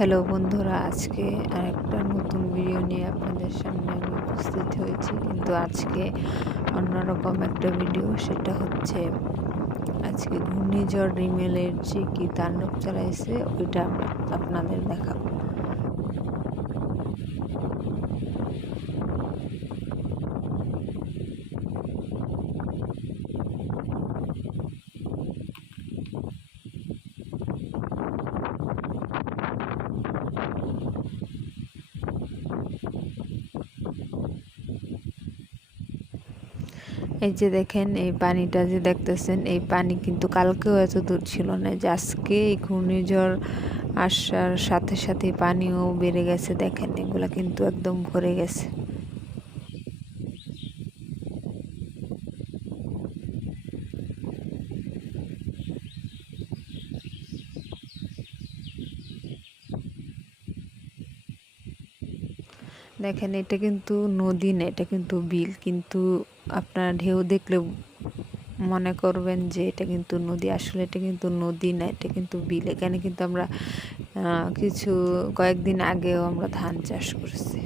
Hello বন্ধুরা, আজকে আরেকটা নতুন ভিডিও নিয়ে আপনাদের সামনে আমি উপস্থিত হয়েছি। কিন্তু আজকে অন্যরকম একটা ভিডিও। সেটা হচ্ছে আজকে ঘূর্ণিঝড় রিমেলের যে কি তাণ্ডব চালাইছে ওইটা আমরা আপনাদের দেখাবো। এই যে দেখেন, এই পানিটা যে দেখতেছেন, এই পানি কিন্তু কালকেও এত দূর ছিল না, যে আজকে এই ঘূর্ণিঝড় আসার সাথে সাথে পানিও বেড়ে গেছে। দেখেন, এগুলা কিন্তু একদম ভরে গেছে। দেখেন, এটা কিন্তু নদী না, এটা কিন্তু বিল। কিন্তু আপনারা ঢেউ দেখলে মনে করবেন যে এটা কিন্তু নদী, আসলে এটা কিন্তু নদী না, এটা কিন্তু বিল। এখানে কিন্তু আমরা কয়েকদিন আগেও আমরা ধান চাষ করছি।